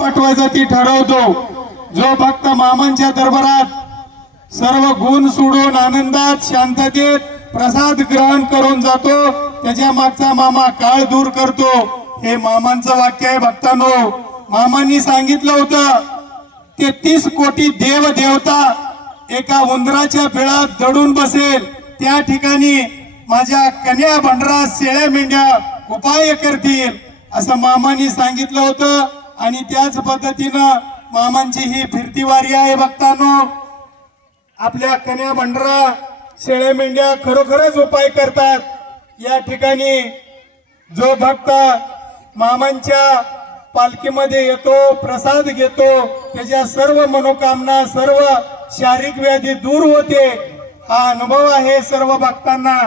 पाठवायचा ती ठरवतो. जो भक्त मामांच्या दरबारात सर्व गुण सोडून आनंदात शांततेत प्रसाद ग्रहण करून जातो त्याच्या मागचा मामा काळ दूर करतो. हे मामांचं वाक्य आहे भक्तांनो. मामांनी सांगितलं होतं तेहतीस कोटी देव देवता एका उंदराच्या बिळात दडून बसेल. त्या ठिकाणी माझ्या कन्या भंडरा शेळ्या मेंढ्या उपाय करतील. असं मामांनी सांगितलं होतं. आणि त्याच पद्धतीनं मामांची ही फिरती वारी आहे भक्तांनो. आपल्या कन्या भंडरा शेळ्या मेंढ्या खरोखरच उपाय करतात. या ठिकाणी जो भक्त मामांच्या पालखीमध्ये येतो प्रसाद घेतो त्याच्या सर्व मनोकामना सर्व शारीरिक व्याधी दूर होते. हा अनुभव आहे सर्व भक्तांना.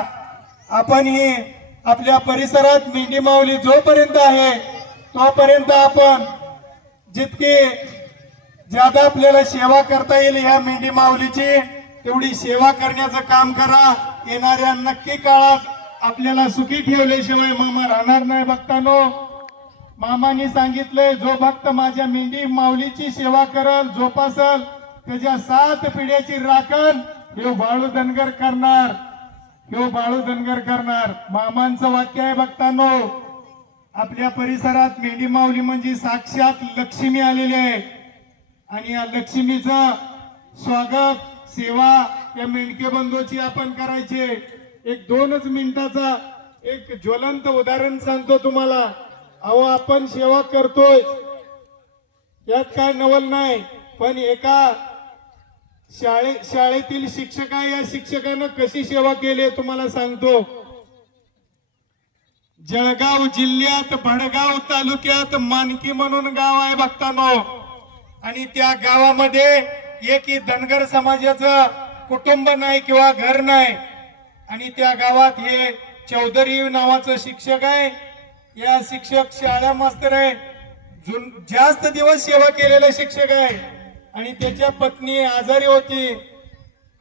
आपण ही आपल्या परिसरात मेंढी माऊली जोपर्यंत आहे तोपर्यंत आपण जितकी ज्यादा आपल्याला सेवा करता येईल ह्या मेंढी माऊलीची तेवढी सेवा करण्याचं काम करा. येणाऱ्या नक्की काळात आपल्याला सुखी ठेवल्याशिवाय मामा राहणार नाही भक्तानो. मामाने सांगितलंय जो भक्त माझ्या मेंढी माऊलीची सेवा करल जोपासल त्याच्या सात पिढ्याची राखण हे बाळू धनगर करणार. हे बाळू धनगर करणार. मामांचं वाक्य आहे भक्तांनो. आपल्या परिसरात मेंढी माऊली म्हणजे साक्षात लक्ष्मी आलेली आहे. आणि या लक्ष्मीचं स्वागत सेवा या मेंढके बंधूची आपण करायचे. एक दोनच मिनिटाचा एक ज्वलंत उदाहरण सांगतो तुम्हाला. अहो आपण सेवा करतोय. यात काय नवल नाही पण एका शाळे शाळेतील शिक्षका या शिक्षकानं कशी सेवा केली तुम्हाला सांगतो. जळगाव जिल्ह्यात भडगाव तालुक्यात मानकी म्हणून गाव आहे भक्तानो. आणि त्या गावामध्ये एकी धनगर समाजाचं कुटुंब नाही किंवा घर नाही. आणि त्या गावात हे चौधरी नावाचं शिक्षक आहे. या शिक्षक शाळा मास्तर आहे. जुन जास्त दिवस सेवा केलेला शिक्षक आहे. आणि त्याच्या पत्नी आजारी होती.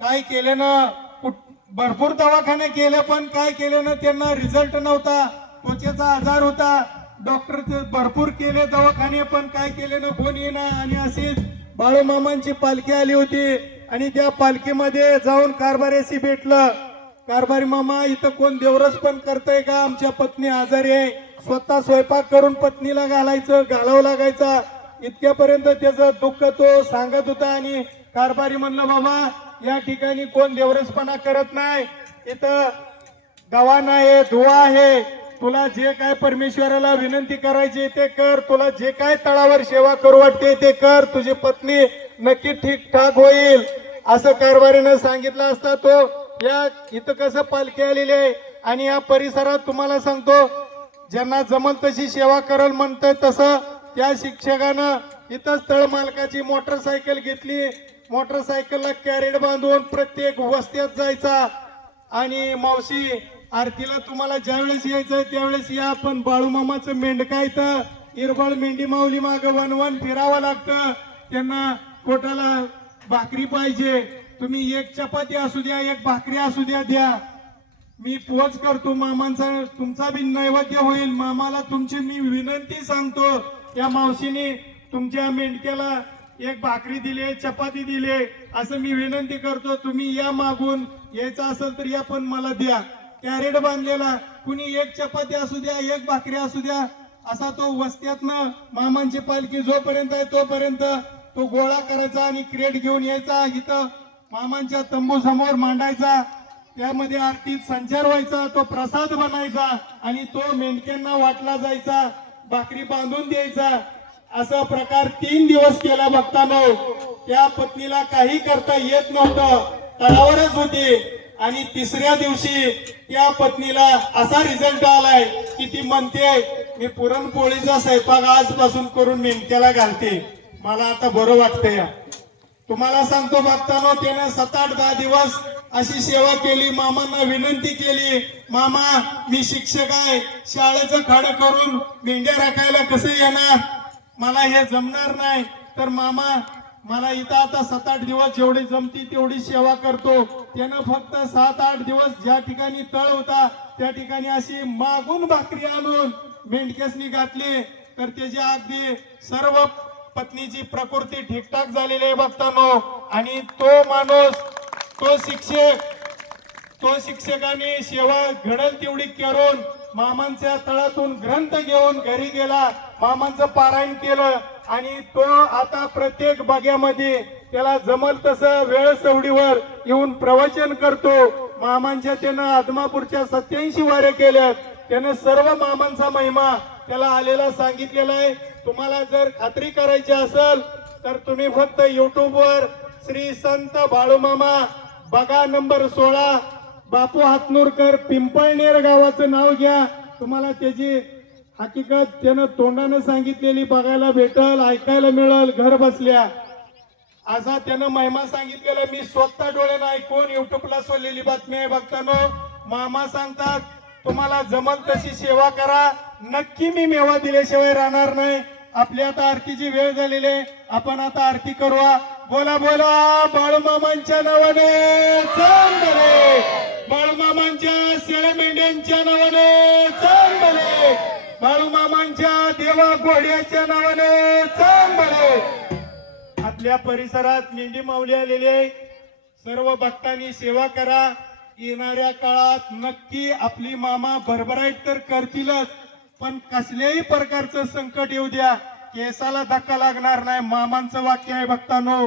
काय केलं ना कुठ- भरपूर दवाखाने केले पण काय केलं ना त्यांना रिझल्ट नव्हता. त्वचेचा आजार होता. डॉक्टर भरपूर केले दवाखाने पण काय केले ना कोण येणार आणि अशीच बाळूमामांची पालखी आली होती. आणि त्या पालखीमध्ये जाऊन कारभाऱ्याशी भेटलं. कारभारी मामा इथं कोण देवरस पण करतय का? आमच्या पत्नी आजारी आहे. स्वतः स्वयंपाक करून पत्नीला घालायचं घालावं लागायचा. इतक्यापर्यंत त्याचं दुःख तो सांगत होता. आणि कारभारी म्हणलं बाबा या ठिकाणी कोण देवरसपणा करत नाही. इथं गव्हाण आहे धुवा आहे. तुला जे काय परमेश्वराला विनंती करायची ते कर. तुला जे काय तळावर सेवा करू वाटते ते कर. तुझी पत्नी नक्की ठीकठाक होईल. असं कारभारीनं सांगितलं असता तो या इथं कसं पालखी आलेली आहे आणि या परिसरात तुम्हाला सांगतो ज्यांना जमल तशी सेवा करल म्हणतंय तसं त्या शिक्षकानं इथं स्थळ मालकाची मोटरसायकल घेतली. मोटरसायकलला कॅरेट बांधून प्रत्येक वस्त्यात जायचा. आणि मावशी आरतीला तुम्हाला ज्यावेळेस यायचंय त्यावेळेस या. पण बाळूमामाचं मेंढका इथं. इरबळ मेंढी माऊली माग वनवन फिरावं लागतं. त्यांना पोटाला भाकरी पाहिजे. तुम्ही एक चपाती असू द्या एक भाकरी असू द्या द्या. मी पोच करतो मामांचा तुमचा बी नैवेद्य होईल. मामाला तुमची मी विनंती सांगतो. या मावशीने तुमच्या मेंढक्याला एक भाकरी दिली चपाती दिली. असं मी विनंती करतो. तुम्ही या मागून यायचं असेल तर या पण मला द्या. कॅरेट बांधलेला. कुणी एक चपाती असू द्या एक भाकरी असू द्या असा तो वस्त्यातनं मामांची पालखी जोपर्यंत आहे तोपर्यंत तो गोळा करायचा आणि क्रेट घेऊन यायचा. इथं मामांच्या तंबू समोर मांडायचा. त्यामध्ये आरतीत संचार व्हायचा तो प्रसाद बनायचा आणि तो मेंढक्यांना वाटला जायचा भाकरी बांधून द्यायचा. असा प्रकार तीन दिवस केला बघताना. त्या पत्नीला काही करता येत नव्हतं. तळावरच होती. आणि तिसऱ्या दिवशी त्या पत्नीला असा रिझल्ट आलाय की ती म्हणते मी पुरणपोळीचा स्वयंपाक आजपासून करून मेंढक्याला घालते. मला आता बरं वाटतंय तुम्हाला सांगतो बघताना त्यानं सात आठ दहा दिवस अशी सेवा केली मामांना विनंती केली मामा मी शिक्षक आहे शाळेचं खाडं करून मेंढ्या राखायला कसं येणार? मला हे जमणार नाही. तर मामा मला इथं आता सात आठ दिवस जेवढी जमती तेवढी सेवा करतो. त्यानं फक्त सात आठ दिवस ज्या ठिकाणी तळ होता त्या ठिकाणी अशी मागून भाकरी आणून मेंढकेसनी घातली. तर त्याच्या अगदी सर्व पत्नीची प्रकृती ठीकठाक झालेली आहे बघतानो. आणि तो माणूस तो शिक्षक तो शिक्षकाने सेवा घडल तेवढी करून मामांच्या तळातून ग्रंथ घेऊन घरी गेला. मामांचं पारायण केलं. आणि तो आता प्रत्येक बग्यामध्ये त्याला जमल तसं वेळ सवडीवर येऊन प्रवचन करतो. मामांच्या त्यानं आदमापूरच्या सत्याऐंशी वारे केल्यात. त्यानं सर्व मामांचा महिमा त्याला आलेला सांगितलेला आहे. तुम्हाला जर खात्री करायची असेल तर तुम्ही फक्त युट्यूबवर श्री संत बाळूमामा बघा नंबर सोळा बापू हातनूरकर पिंपळनेर गावाचं नाव घ्या. तुम्हाला त्याची हकीकत त्यानं तोंडानं सांगितलेली बघायला भेटल ऐकायला मिळल घर बसल्या. असा त्यानं महिमा सांगितलेला मी स्वतः डोळ्यानं ऐकून युट्यूबला सोडलेली बातमी आहे बघतानो. मामा सांगतात तुम्हाला जमल तशी सेवा करा. नक्की मी मेवा दिल्याशिवाय राहणार नाही. आपली आता आरतीची वेळ झालेली आहे. आपण आता आरती करूया. बोला बोला बाळूमामांच्या नावाने. बाळूमामांच्या शेळ्या मेंढ्यांच्या नावाने. चांगले बाळूमामांच्या देवा घोड्याच्या नावाने चाल आपल्या परिसरात मेंढी माऊली आलेली आहे. सर्व भक्तांनी सेवा करा. येणाऱ्या काळात नक्की आपली मामा भरभराईट तर करतीलच पण कसल्याही प्रकारचं संकट येऊ द्या. केसाला धक्का लागणार नाही. मामांचं वाक्य आहे भक्तांनो.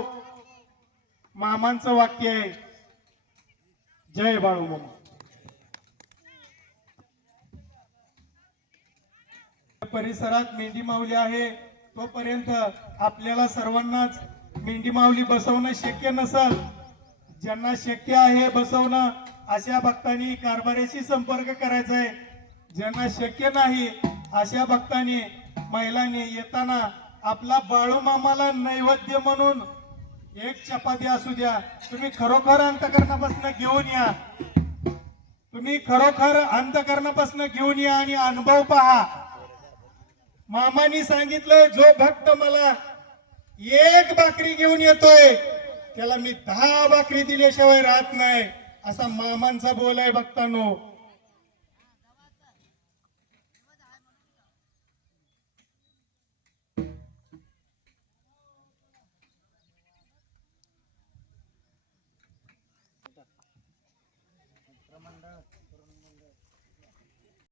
मामांचं वाक्य आहे जय बाळू मामा. परिसरात मेंढी माऊली आहे. तोपर्यंत आपल्याला सर्वांनाच मेंढी माऊली बसवणं शक्य नसल ज्यांना शक्य आहे बसवणं अशा भक्तांनी कारभाऱ्याशी संपर्क करायचा आहे ज्यांना शक्य नाही अशा भक्तांनी महिलांनी येताना आपला बाळूमामाला नैवेद्य म्हणून एक चपाती असू द्या तुम्ही खरोखर अंतकरणापासून घेऊन या. तुम्ही खरोखर अंतकरणापासून घेऊन या आणि अनुभव पहा. मामानी सांगितलं जो भक्त मला एक भाकरी घेऊन येतोय त्याला मी दहा भाकरी दिल्याशिवाय राहत नाही. असा मामांचा बोल आहे भक्तांनो.